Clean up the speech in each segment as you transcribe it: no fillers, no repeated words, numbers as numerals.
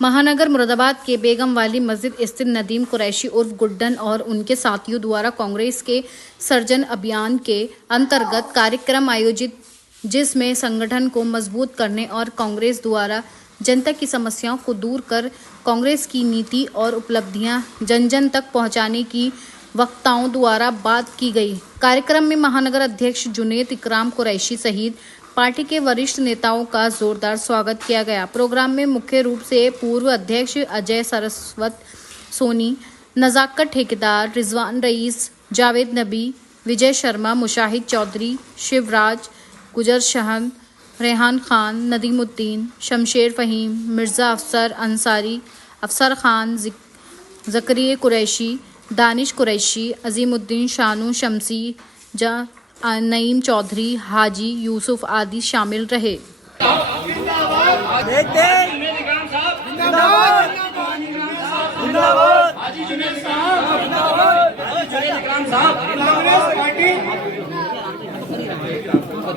महानगर मुरादाबाद के बेगम वाली मस्जिद स्थित नदीम कुरैशी उर्फ गुड्डन और उनके साथियों द्वारा कांग्रेस के सर्जन अभियान के अंतर्गत कार्यक्रम आयोजित, जिसमें संगठन को मजबूत करने और कांग्रेस द्वारा जनता की समस्याओं को दूर कर कांग्रेस की नीति और उपलब्धियां जन जन तक पहुंचाने की वक्ताओं द्वारा बात की गई। कार्यक्रम में महानगर अध्यक्ष जुनेद इकराम कुरैशी सहित पार्टी के वरिष्ठ नेताओं का जोरदार स्वागत किया गया। प्रोग्राम में मुख्य रूप से पूर्व अध्यक्ष अजय सरस्वत सोनी, नजाकत ठेकेदार, रिजवान रईस, जावेद नबी, विजय शर्मा, मुशाहिद चौधरी, शिवराज, गुजर शहन, रेहान खान, नदीमुद्दीन, शमशेर फहीम, मिर्ज़ा अफसर अंसारी, अफसर खान, ज़करिया कुरैशी, दानिश कुरैशी, अजीमुद्दीन शानू शमसी, नईम चौधरी, हाजी यूसुफ आदि शामिल रहे।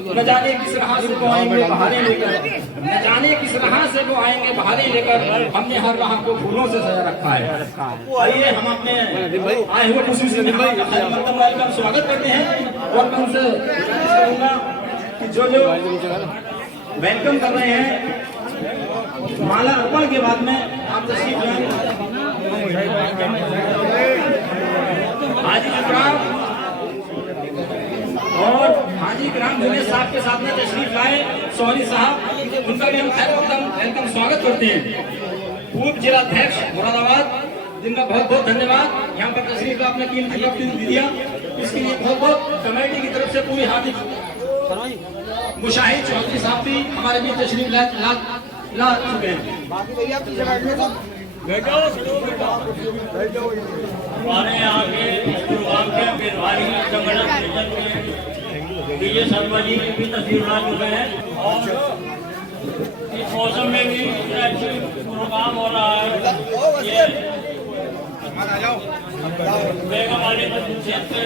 न जाने किस राह से वो आएंगे बहारे लेकर, न जाने किस राह से वो आएंगे बहारे लेकर, हमने हर राह को फूलों से सजा रखा है। आइए हम अपने आए हुए खुशी से स्वागत करते हैं और मैं उनसे कहूँगा कि जो वेलकम कर रहे हैं, माला अर्पण के बाद में आप तशरीफ लाएं। हाजी इकराम और हाजी इकराम जुनेद साहब के साथ में तशरीफ लाए सोनी साहब, उनका भी हम वेलकम स्वागत करते हैं। पूर्व जिला अध्यक्ष मुरादाबाद, जिनका बहुत बहुत धन्यवाद, यहाँ पर तशरीफ ला अपने कीमती वक्त दिया, इसके लिए बहुत बहुत कमेटी की तरफ से पूरी हार्दिक। मुशाहिद चौधरी साहब भी हमारे बीच तशरीफ ला चुके हैं। हमारे यहाँ के युवाओं के व्यवहारिक संगठन विजय शर्मा जी भी तस्वीर ला चुके हैं और इस मौसम में भी प्रोग्राम हो रहा है। ये बेगम वाली मस्जिद के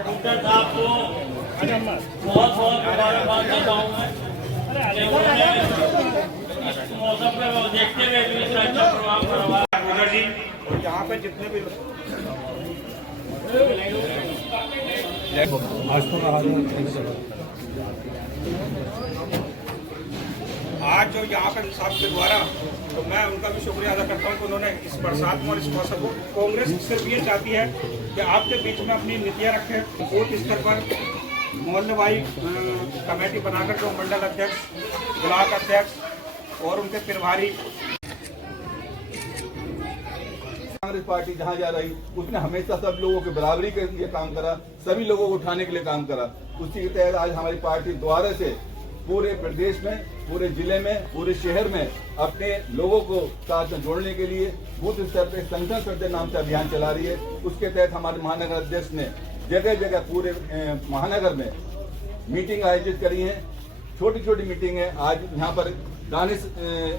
डॉक्टर साहब को बहुत बहुत मुबारकबाद देता हूँ मैं। मौसम को देखते हुए भी इतना अच्छा प्रोग्राम करवाया जी। यहाँ पे जितने भी आज जो यहाँ पे साहब के द्वारा, तो मैं उनका भी शुक्रिया अदा करता हूँ कि उन्होंने इस बरसात में और इस मौसम को, कांग्रेस सिर्फ ये चाहती है कि आपके बीच में अपनी नीतियाँ रखें। बूथ स्तर पर मोहल्लेवाई कमेटी बनाकर जो मंडल अध्यक्ष, ब्लॉक अध्यक्ष और उनके प्रभारी। कांग्रेस पार्टी जहां जा रही उसने हमेशा सब लोगों की बराबरी के लिए काम करा, सभी लोगों को उठाने के लिए काम करा। उसी के तहत आज हमारी पार्टी द्वारा से पूरे प्रदेश में, पूरे जिले में, पूरे शहर में अपने लोगों को साथ में जोड़ने के लिए बूथ स्तर पर संगठन सर्जन नाम से अभियान चला रही है। उसके तहत हमारे महानगर अध्यक्ष ने जगह जगह पूरे महानगर में मीटिंग आयोजित करी है। छोटी छोटी मीटिंग है। आज यहाँ पर दानिश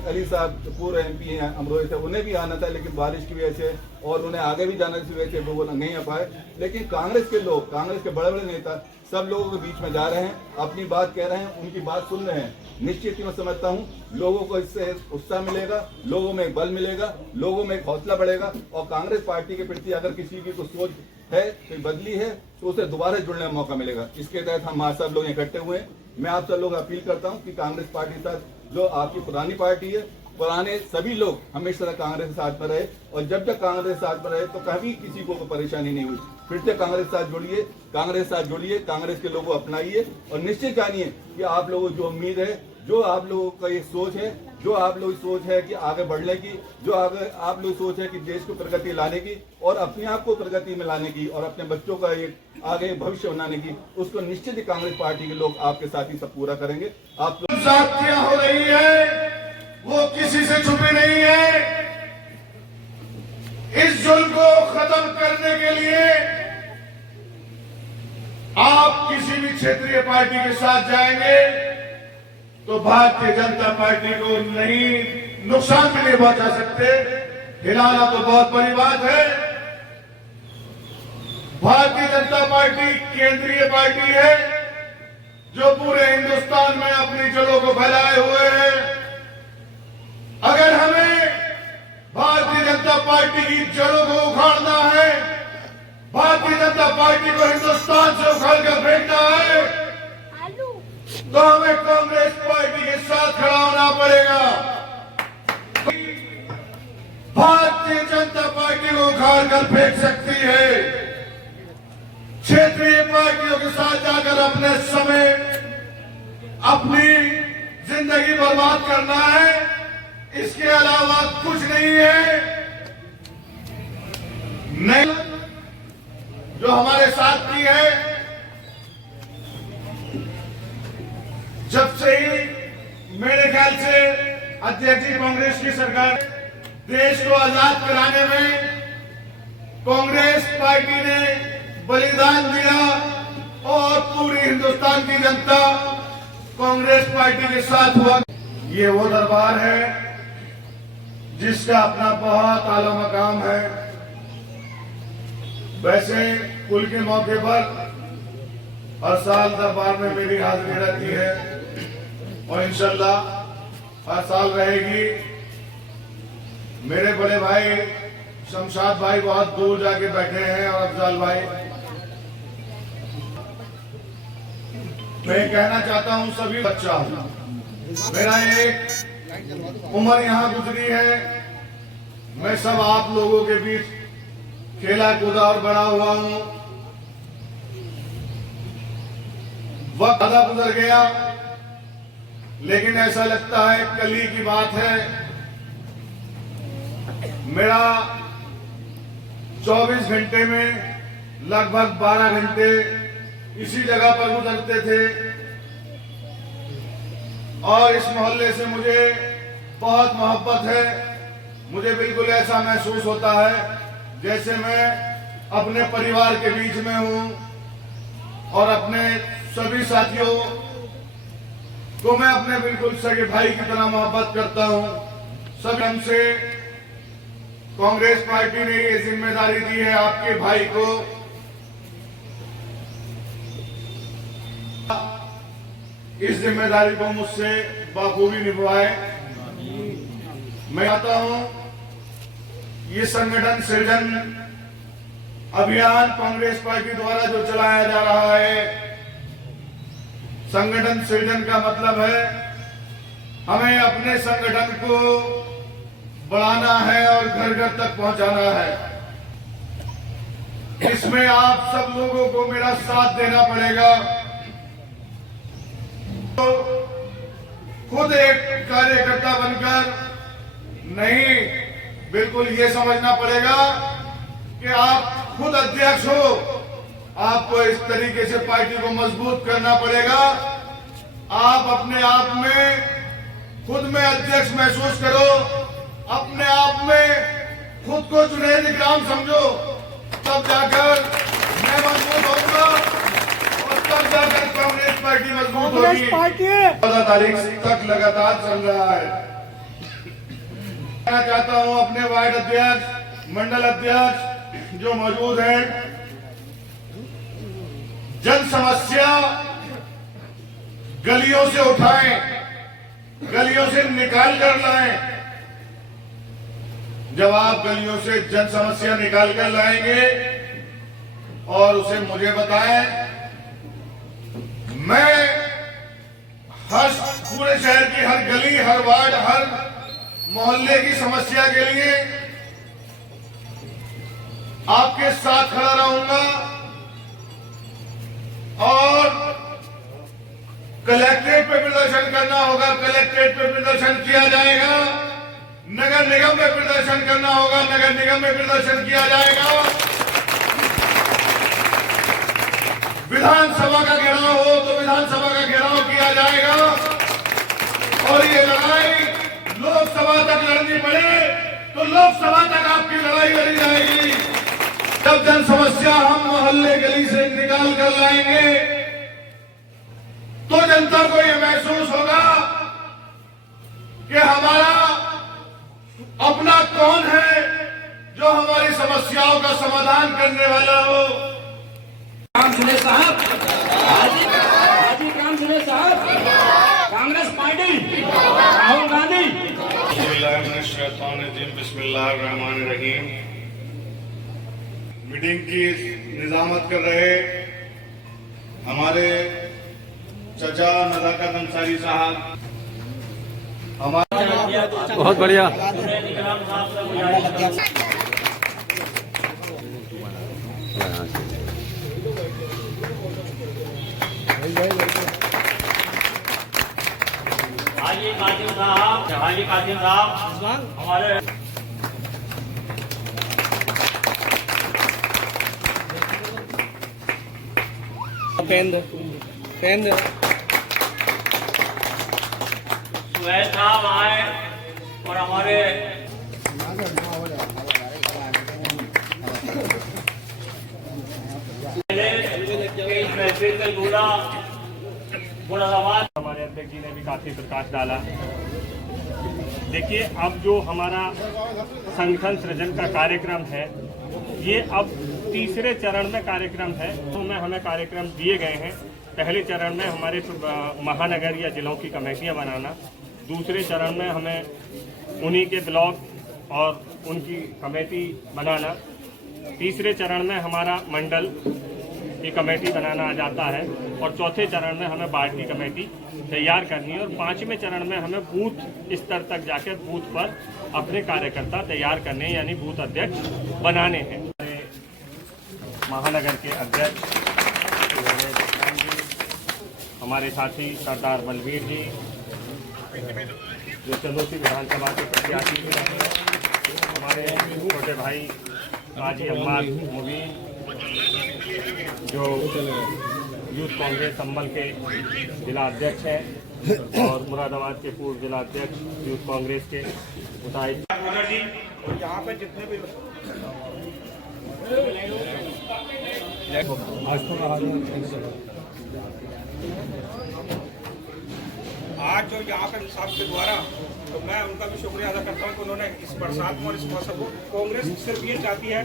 अली साहब पूर्व MP हैं अमरोही से, उन्हें भी आना था लेकिन बारिश की वजह से और उन्हें आगे भी जाने की वजह से वो नहीं आ पाए। लेकिन कांग्रेस के लोग, कांग्रेस के बड़े बड़े नेता सब लोगों के बीच में जा रहे हैं, अपनी बात कह रहे हैं, उनकी बात सुन रहे हैं। निश्चित ही मैं समझता हूँ लोगों को इससे उत्साह मिलेगा, लोगों में बल मिलेगा, लोगों में हौसला बढ़ेगा और कांग्रेस पार्टी के प्रति अगर किसी की कुछ सोच है, कोई बदली है, तो उसे दोबारा जुड़ने का मौका मिलेगा। इसके तहत हम सब लोग इकट्ठे हुए हैं। मैं आप सब लोग अपील करता हूं कि कांग्रेस पार्टी के साथ, जो आपकी पुरानी पार्टी है, पुराने सभी लोग हमेशा कांग्रेस के साथ में रहे और जब तक कांग्रेस के साथ में रहे तो कभी किसी को परेशानी नहीं हुई। फिर से कांग्रेस के साथ जुड़िए, कांग्रेस के साथ जुड़िए, कांग्रेस के लोगों को अपनाइए और निश्चित जानिए कि आप लोगों को जो उम्मीद है, जो आप लोगों का ये सोच है, जो आप लोग सोच है कि आगे बढ़ने की, जो आगे आप लोग सोच है कि देश को प्रगति लाने की और अपने आप को प्रगति में लाने की और अपने बच्चों का एक आगे भविष्य बनाने की, उसको निश्चित ही कांग्रेस पार्टी के लोग आपके साथ ही सब पूरा करेंगे। आप लोग साथियां हो रही है वो किसी से छुपी नहीं है। इस जुल्म को खत्म करने के लिए आप किसी भी क्षेत्रीय पार्टी के साथ जाएंगे तो भारतीय जनता पार्टी को नहीं नुकसान भी नहीं पहुंचा सकते। हिलाना तो बहुत बड़ी बात है, भारतीय जनता पार्टी केंद्रीय पार्टी है जो पूरे हिंदुस्तान में अपनी जड़ों को फैलाए हुए है। अगर हमें भारतीय जनता पार्टी की जड़ों को उखाड़ना है, भारतीय जनता पार्टी को हिंदुस्तान से उखाड़ कर फेंकना है, तो हमें कांग्रेस पार्टी के साथ खड़ा होना पड़ेगा। भारतीय जनता पार्टी को उखाड़ कर फेंक सकती है, क्षेत्रीय पार्टियों के साथ जाकर अपने समय, अपनी जिंदगी बर्बाद करना है, इसके अलावा कुछ नहीं है। नहीं जो हमारे साथ की है, जब से ही मेरे ख्याल से अध्यक्ष जी कांग्रेस की सरकार देश को आजाद कराने में कांग्रेस पार्टी ने बलिदान दिया और पूरी हिंदुस्तान की जनता कांग्रेस पार्टी के साथ हुआ। ये वो दरबार है जिसका अपना बहुत आला मकाम है। वैसे कुल के मौके पर हर साल दरबार में मेरी हाजिरी रहती है और इंशाल्लाह हर साल रहेगी। मेरे बड़े भाई शमशाद भाई बहुत दूर जाके बैठे हैं और अफजाल भाई, मैं कहना चाहता हूं सभी बच्चा हूं, मेरा एक उम्र यहां गुजरी है, मैं सब आप लोगों के बीच खेला कूदा और बड़ा हुआ हूं। वक्त आधा गुजर गया, लेकिन ऐसा लगता है कल ही की बात है। मेरा 24 घंटे में लगभग 12 घंटे इसी जगह पर गुजरते थे और इस मोहल्ले से मुझे बहुत मोहब्बत है। मुझे बिल्कुल ऐसा महसूस होता है जैसे मैं अपने परिवार के बीच में हूं और अपने सभी साथियों को मैं अपने बिल्कुल सगे भाई की तरह मोहब्बत करता हूं। सब हमसे कांग्रेस पार्टी ने ये जिम्मेदारी दी है आपके भाई को, इस जिम्मेदारी को मुझसे बखूबी निभाए। मैं आता हूं ये संगठन सृजन अभियान कांग्रेस पार्टी द्वारा जो चलाया जा रहा है, संगठन सृजन का मतलब है हमें अपने संगठन को बढ़ाना है और घर घर तक पहुंचाना है। इसमें आप सब लोगों को मेरा साथ देना पड़ेगा। तो खुद एक कार्यकर्ता बनकर नहीं, बिल्कुल ये समझना पड़ेगा कि आप खुद अध्यक्ष हो, आपको इस तरीके से पार्टी को मजबूत करना पड़ेगा। आप अपने आप में खुद में अध्यक्ष महसूस करो, अपने आप में खुद को जुनैद इकराम समझो, तब जाकर मैं मजबूत होऊंगा और तब जाकर कांग्रेस पार्टी मजबूत होगी। 14 तारीख तक लगातार चल रहा है। मैं चाहता हूं अपने वार्ड अध्यक्ष, मंडल अध्यक्ष जो मौजूद हैं, जन समस्या गलियों से उठाएं, गलियों से निकाल कर लाएं। जब आप गलियों से जन समस्या निकाल कर लाएंगे और उसे मुझे बताएं, मैं हर पूरे शहर की हर गली, हर वार्ड, हर मोहल्ले की समस्या के लिए आपके साथ खड़ा रहूंगा और कलेक्ट्रेट पे प्रदर्शन करना होगा, कलेक्ट्रेट पे प्रदर्शन किया जाएगा। नगर निगम में प्रदर्शन करना होगा, नगर निगम में प्रदर्शन किया जाएगा। विधानसभा का घेराव हो तो विधानसभा का घेराव किया जाएगा और ये लड़ाई लोकसभा तक लड़नी पड़े तो लोकसभा तक आपकी लड़ाई लड़ी जाएगी। जब जन समस्या हम मोहल्ले गली से निकाल कर लाएंगे तो जनता को यह महसूस होगा कि हमारा अपना कौन है जो हमारी समस्याओं का समाधान करने वाला हो। काम सुने साहब, हाजी काम सुने साहब, कांग्रेस पार्टी, राहुल गांधी। बिस्मिल्लाहिर्रहमानिर्रहीम। मीटिंग की निजामत कर रहे हमारे चचा नज़ाकत अंसारी साहब, हमारे बहुत बढ़िया। हाजी कासिम साहब हमारे सुहेल साहब आए और हमारे इस महफिल में दूल्हा मुरादाबाद हमारे अध्यक्ष जी ने भी काफी प्रकाश डाला। देखिए, अब जो हमारा संगठन सृजन का कार्यक्रम है, ये अब तीसरे चरण में कार्यक्रम है। तो हमें कार्यक्रम दिए गए हैं। पहले चरण में हमारे महानगर या जिलों की कमेटियां बनाना, दूसरे चरण में हमें उन्हीं के ब्लॉक और उनकी कमेटी बनाना, तीसरे चरण में हमारा मंडल की कमेटी बनाना आ जाता है और चौथे चरण में हमें वार्ड की कमेटी तैयार करनी है और पांचवें चरण में हमें बूथ स्तर तक जाकर बूथ पर अपने कार्यकर्ता तैयार करने यानी बूथ अध्यक्ष बनाने हैं। महानगर के अध्यक्ष हमारे साथी सरदार बलवीर जी, जो चंदौसी विधानसभा के प्रत्याशी भी रहे हैं, हमारे छोटे भाई काजी अम्माद मुबीन, जो यूथ कांग्रेस संबल के जिला अध्यक्ष हैं और मुरादाबाद के पूर्व जिला अध्यक्ष यूथ कांग्रेस के उपाध्यक्ष जी, और यहाँ पे जितने भी आज जो यहाँ पे साहब के द्वारा, तो मैं उनका भी शुक्रिया अदा करता हूँ कि उन्होंने इस बरसात में और इस मौसम को, कांग्रेस सिर्फ ये चाहती है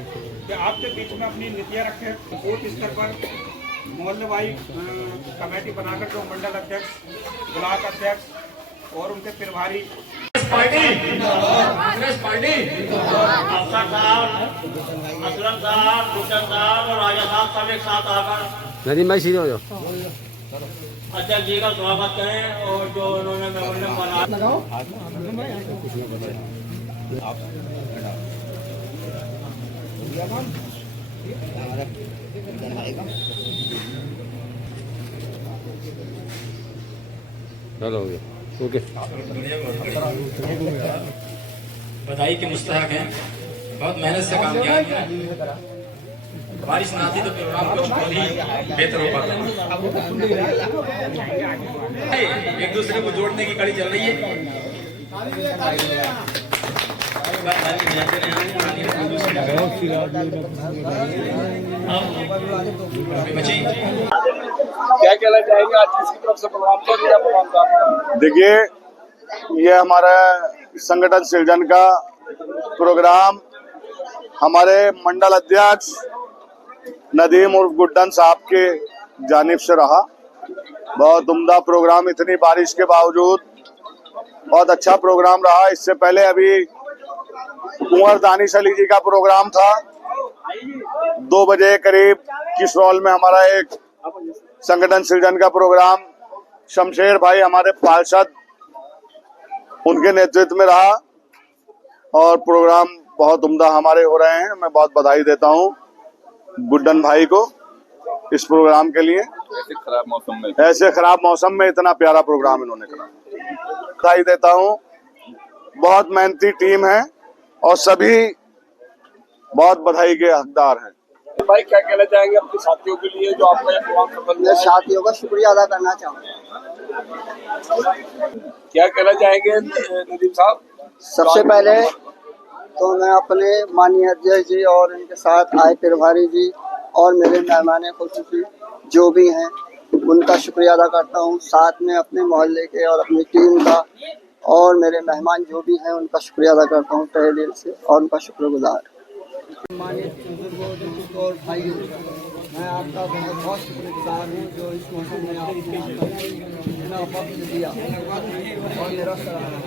कि आपके बीच में अपनी नीतियाँ रखें, बूथ स्तर पर मोहल्लेवाई कमेटी बनाकर जो मंडल अध्यक्ष, ब्लॉक अध्यक्ष और उनके प्रभारी कांग्रेस पार्टी अफसर साहब, असलम साहब, गुड्डन साहब और राजा साहब सब एक साथ आकर नदीम भाई सीधे हो जाओ। अध्यक्ष जी का स्वागत करें और जो उन्होंने मेमोरेंडम बना चलो हो गया, ओके। बधाई के मुस्तहक हैं, बहुत मेहनत से काम किया है। बारिश ना आती तो प्रोग्राम कुछ और ही बेहतर हो पाता। एक दूसरे को जोड़ने की कड़ी चल रही है। क्या कहना चाहेंगे आज किसकी तरफ से प्रोग्राम? देखिए, ये हमारा संगठन सृजन का प्रोग्राम हमारे मंडल अध्यक्ष नदीम उर्फ गुड्डन साहब के जानिब से रहा। बहुत उम्दा प्रोग्राम, इतनी बारिश के बावजूद बहुत अच्छा प्रोग्राम रहा। इससे पहले अभी कुंवर दानिश अली जी का प्रोग्राम था 2 बजे करीब किशरौल में। हमारा एक संगठन सृजन का प्रोग्राम शमशेर भाई हमारे पार्षद, उनके नेतृत्व में रहा और प्रोग्राम बहुत उम्दा हमारे हो रहे हैं। मैं बहुत बधाई देता हूं गुड्डन भाई को इस प्रोग्राम के लिए। ऐसे खराब मौसम में इतना प्यारा प्रोग्राम इन्होंने करा, बधाई देता हूं। बहुत मेहनती टीम है और सभी बहुत बधाई के हकदार हैं। भाई क्या कहना चाहेंगे अपने साथियों के लिए जो आपका ये प्रोग्राम सफल हुआ? साथियों का शुक्रिया अदा करना चाहूँगा। क्या कहना चाहेंगे नदीम साहब? सबसे पहले तो मैं अपने माननीय अध्यक्ष जी और इनके साथ आए प्रभारी जी और मेरे मेहमान खुसूसी जो भी हैं उनका शुक्रिया अदा करता हूँ। साथ में अपने मोहल्ले के और अपनी टीम का और मेरे मेहमान जो भी हैं उनका शुक्रिया अदा करता हूँ तहे दिल से और उनका शुक्रगुजार। माननीय और भाइयों, मैं आपका बहुत बहुत शुक्रगुजार हूँ जो इस मौसम में आपने इतना वक्त दिया और मेरा सराहना।